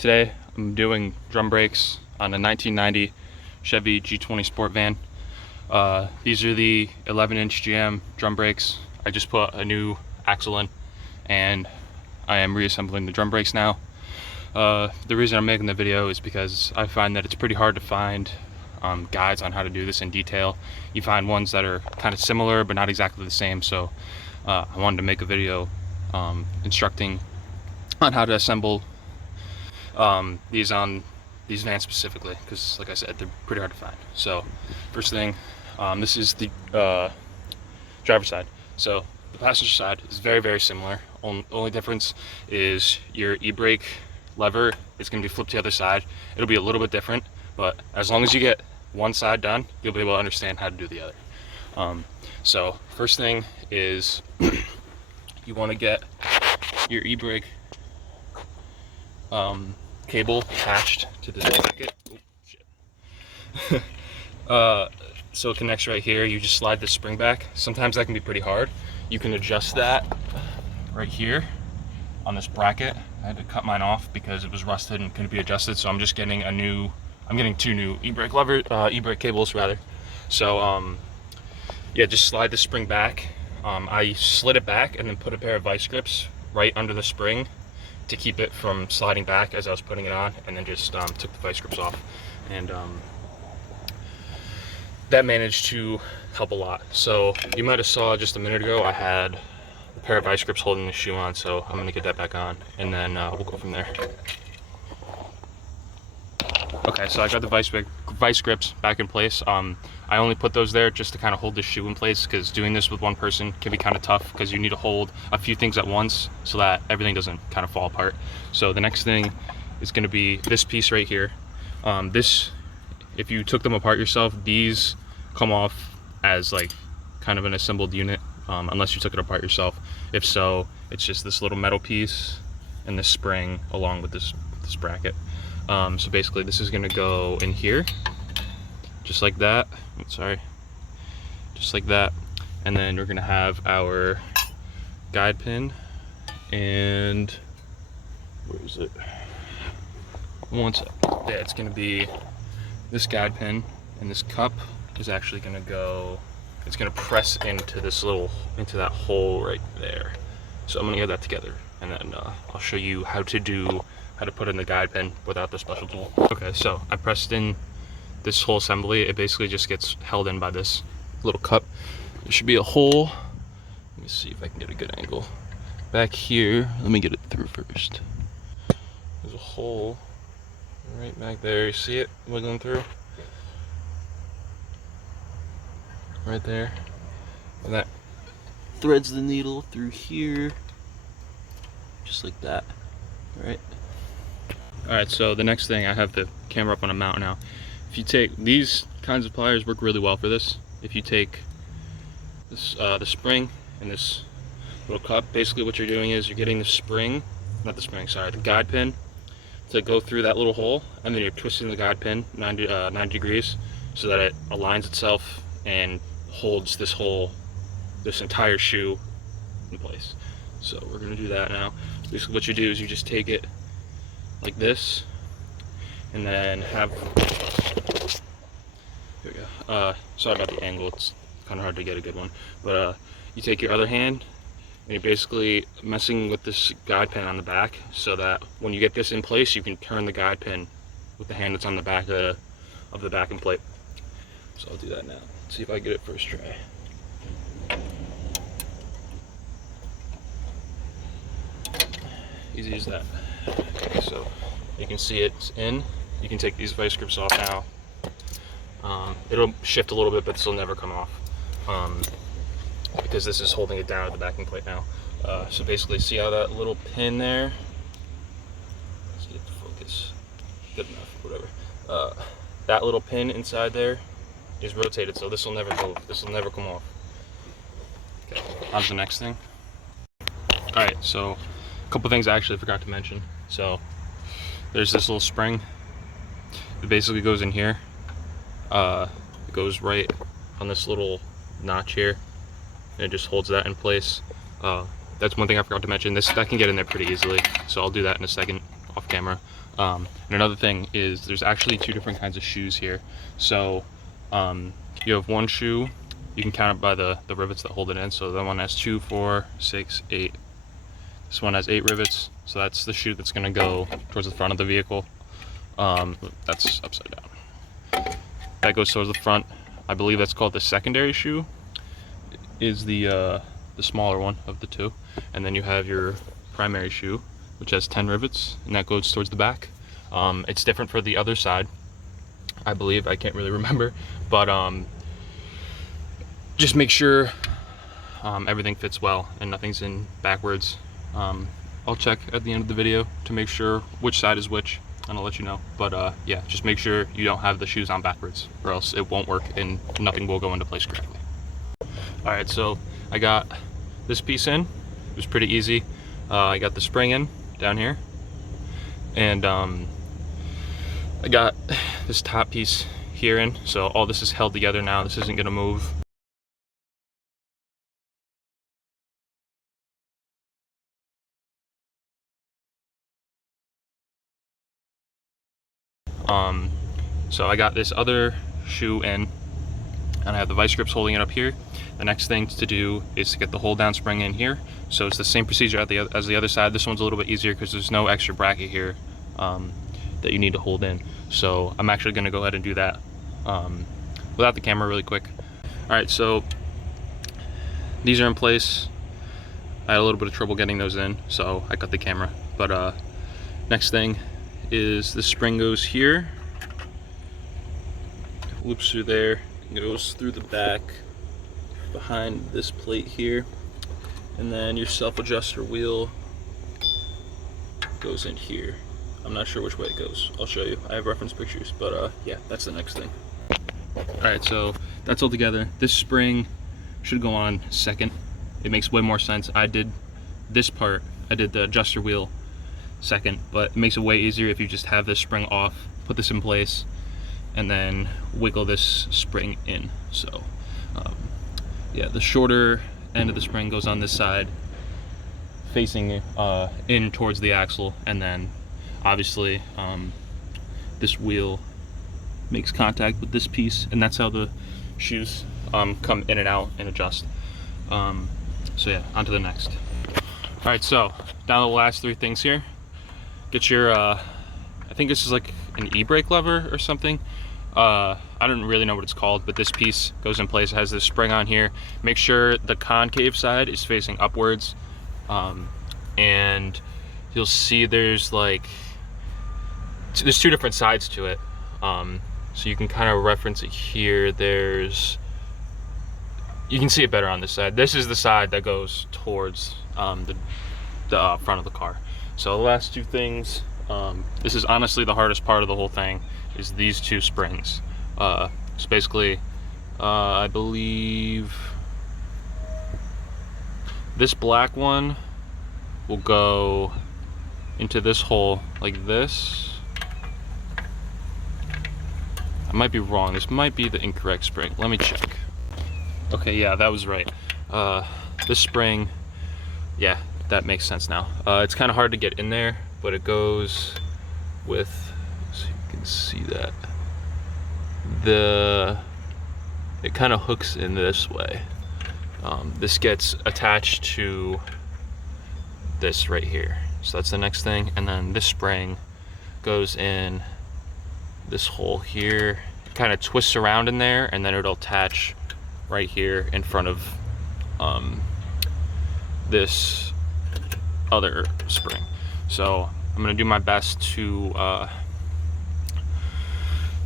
Today I'm doing drum brakes on a 1990 Chevy G20 Sportvan. These are the 11-inch GM drum brakes. I just put a new axle in and I am reassembling the drum brakes now. The reason I'm making the video is because I find that it's pretty hard to find guides on how to do this in detail. You find ones that are kind of similar but not exactly the same, so I wanted to make a video instructing on how to assemble these on these vans specifically, because like I said, they're pretty hard to find. So first thing, this is the driver's side. So the passenger side is very similar. Only difference is your e-brake lever is going to be flipped to the other side. It'll be a little bit different, but as long as you get one side done, you'll be able to understand how to do the other. So first thing is you want to get your e-brake cable attached to this bracket. Oh, shit. So it connects right here. You just slide the spring back. Sometimes that can be pretty hard. You can adjust that right here on this bracket. I had to cut mine off because it was rusted and couldn't be adjusted, so I'm just getting I'm getting two new e-brake cables rather. So yeah, just slide the spring back. I slid it back and then put a pair of vice grips right under the spring to keep it from sliding back as I was putting it on, and then just took the vice grips off, and that managed to help a lot. So you might have saw just a minute ago I had a pair of vice grips holding the shoe on, so I'm gonna get that back on, and then we'll go from there. Okay, so I got the vice grips back in place. I only put those there just to kind of hold the shoe in place, because doing this with one person can be kind of tough, because you need to hold a few things at once so that everything doesn't kind of fall apart. So the next thing is going to be this piece right here. If you took them apart yourself, these come off as like kind of an assembled unit, unless you took it apart yourself. If so, it's just this little metal piece and this spring along with this bracket. So basically this is going to go in here just like that. Just like that. And then we're going to have our guide pin, and where is it? Yeah, it's going to be this guide pin, and this cup is actually going to go, it's going to press into that hole right there. So I'm going to get that together, and then I'll show you how to put in the guide pin without the special tool. Okay, so I pressed in this whole assembly. It basically just gets held in by this little cup. There should be a hole. Let me see if I can get a good angle. Back here, let me get it through first. There's a hole right back there. You see it wiggling through? Right there. And that threads the needle through here. Just like that. Alright. Alright, so the next thing, I have the camera up on a mount now. If you take these kinds of pliers, work really well for this. If you take this, the spring and this little cup, basically what you're doing is you're getting the guide pin to go through that little hole, and then you're twisting the guide pin 90 degrees so that it aligns itself and holds this entire shoe in place. So we're gonna do that now. Basically what you do is you just take it like this, and then here we go. Sorry about the angle, it's kind of hard to get a good one, but you take your other hand and you're basically messing with this guide pin on the back, so that when you get this in place, you can turn the guide pin with the hand that's on the back of the backing plate. So I'll do that now. Let's see if I get it first try. Easy as that. Okay, so you can see it's in. You can take these vice grips off now. It'll shift a little bit, but this will never come off, because this is holding it down at the backing plate now. So basically, see how that little pin there, let's get the focus, good enough, whatever. That little pin inside there is rotated, so this will never come off. Okay, on to the next thing. Alright, so a couple things I actually forgot to mention. So there's this little spring. It basically goes in here. It goes right on this little notch here, and it just holds that in place. That's one thing I forgot to mention. That can get in there pretty easily, so I'll do that in a second off camera. And another thing is there's actually 2 different kinds of shoes here. So you have one shoe, you can count it by the rivets that hold it in. So that one has 2, 4, 6, 8. This one has 8 rivets, so that's the shoe that's going to go towards the front of the vehicle. That's upside down. That goes towards the front. I believe that's called the secondary shoe, is the smaller one of the 2. And then you have your primary shoe, which has 10 rivets, and that goes towards the back. It's different for the other side, I believe. I can't really remember, but just make sure everything fits well and nothing's in backwards. I'll check at the end of the video to make sure which side is which, and I'll let you know. But yeah, just make sure you don't have the shoes on backwards, or else it won't work and nothing will go into place correctly. All right, so I got this piece in. It was pretty easy. I got the spring in down here, and I got this top piece here in. So all this is held together now. This isn't gonna move. So I got this other shoe in, and I have the vice grips holding it up here. The next thing to do is to get the hold down spring in here. So it's the same procedure as the other side. This one's a little bit easier because there's no extra bracket here that you need to hold in. So I'm actually going to go ahead and do that without the camera really quick. All right, so these are in place. I had a little bit of trouble getting those in, so I cut the camera. But next thing is the spring goes here, loops through there, goes through the back behind this plate here, and then your self-adjuster wheel goes in here. I'm not sure which way it goes. I'll show you. I have reference pictures, but yeah, that's the next thing. All right, so that's all together. This spring should go on second. It makes way more sense. I did this part, I did the adjuster wheel second, but it makes it way easier if you just have this spring off, put this in place, and then wiggle this spring in. So yeah, the shorter end of the spring goes on this side, facing in towards the axle, and then obviously this wheel makes contact with this piece, and that's how the shoes come in and out and adjust. So yeah, on to the next. All right, so down to the last 3 things here. Get your I think this is like an e-brake lever or something. I don't really know what it's called, but this piece goes in place. It has this spring on here. Make sure the concave side is facing upwards, and you'll see there's 2 different sides to it. So you can kind of reference it here. You can see it better on this side. This is the side that goes towards the front of the car. So the last 2 things, this is honestly the hardest part of the whole thing, is these 2 springs. So basically, I believe this black one will go into this hole like this. I might be wrong. This might be the incorrect spring. Let me check. Okay, yeah, that was right. This spring, yeah, that makes sense now. It's kind of hard to get in there, but it goes with, so you can see that, it kind of hooks in this way. This gets attached to this right here. So that's the next thing. And then this spring goes in this hole here. It kind of twists around in there, and then it'll attach right here in front of this other spring. So I'm gonna do my best to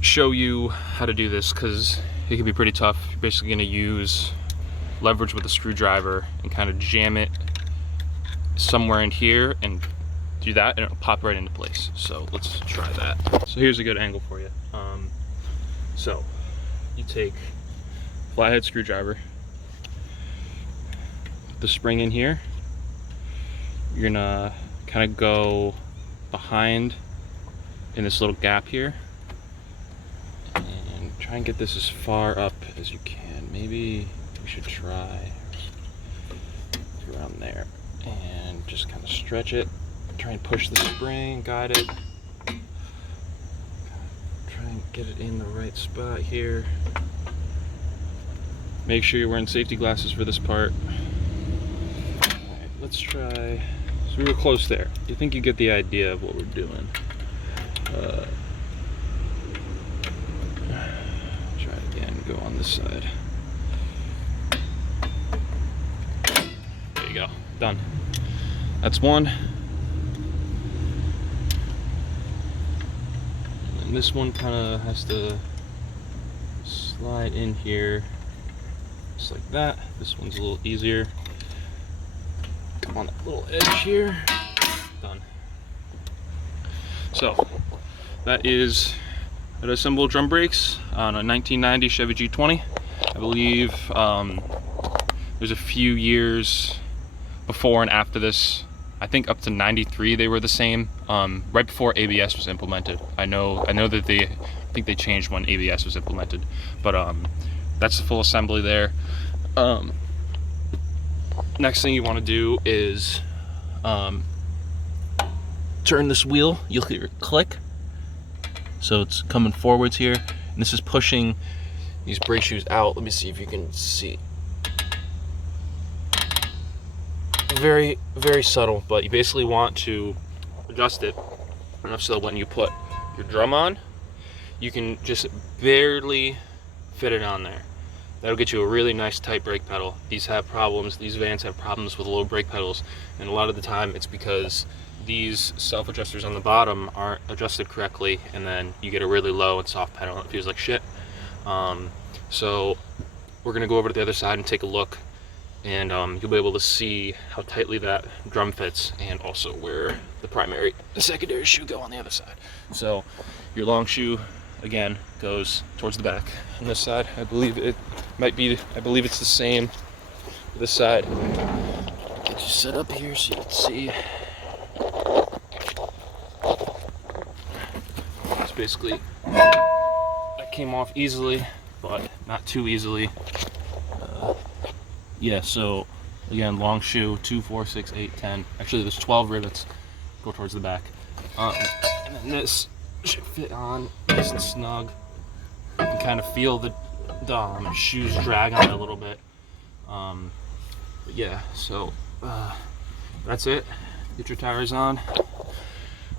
show you how to do this, because it can be pretty tough. You're basically gonna use leverage with a screwdriver and kind of jam it somewhere in here and do that, and it'll pop right into place. So let's try that. So here's a good angle for you. So you take flathead screwdriver, put the spring in here. You're gonna kind of go behind in this little gap here and try and get this as far up as you can. Maybe we should try around there and just kind of stretch it, try and push the spring, guide it. Try and get it in the right spot here. Make sure you're wearing safety glasses for this part. Alright, let's try. So we were close there. You think you get the idea of what we're doing. Try it again, go on this side. There you go, done. That's one. And this one kind of has to slide in here, just like that. This one's a little easier. Come on that little edge here. Done. So that is an assembled drum brakes on a 1990 Chevy G20. I believe there's a few years before and after this. I think up to 93 they were the same. Right before ABS was implemented. I know that I think they changed when ABS was implemented, but that's the full assembly there. Next thing you want to do is turn this wheel. You'll hear it click. So it's coming forwards here, and this is pushing these brake shoes out. Let me see if you can see. Very, very subtle, but you basically want to adjust it enough so that when you put your drum on, you can just barely fit it on there. That'll get you a really nice tight brake pedal. These vans have problems with low brake pedals, and a lot of the time it's because these self-adjusters on the bottom aren't adjusted correctly, and then you get a really low and soft pedal and it feels like shit. So we're gonna go over to the other side and take a look, and you'll be able to see how tightly that drum fits, and also where the primary and secondary shoe go on the other side. So your long shoe again goes towards the back on this side. I believe it's the same this side. Get you set up here so you can see. It's basically, that came off easily, but not too easly. Yeah, so again, long shoe, 2, 4, 6, 8, 10. Actually, there's 12 rivets go towards the back. And then this should fit on nice and snug. You can kind of feel the shoes drag on it a little bit. But yeah, so that's it. Get your tires on.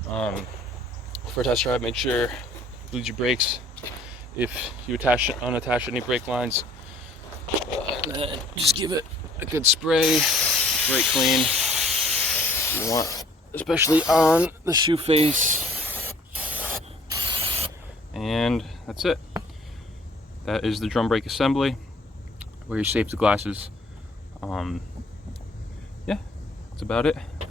For a test drive, make sure you bleed your brakes. If you unattach any brake lines, and then just give it a good spray, brake clean. You want, especially on the shoe face. And that's it. That is the drum brake assembly. Wear your safety glasses. Yeah, that's about it.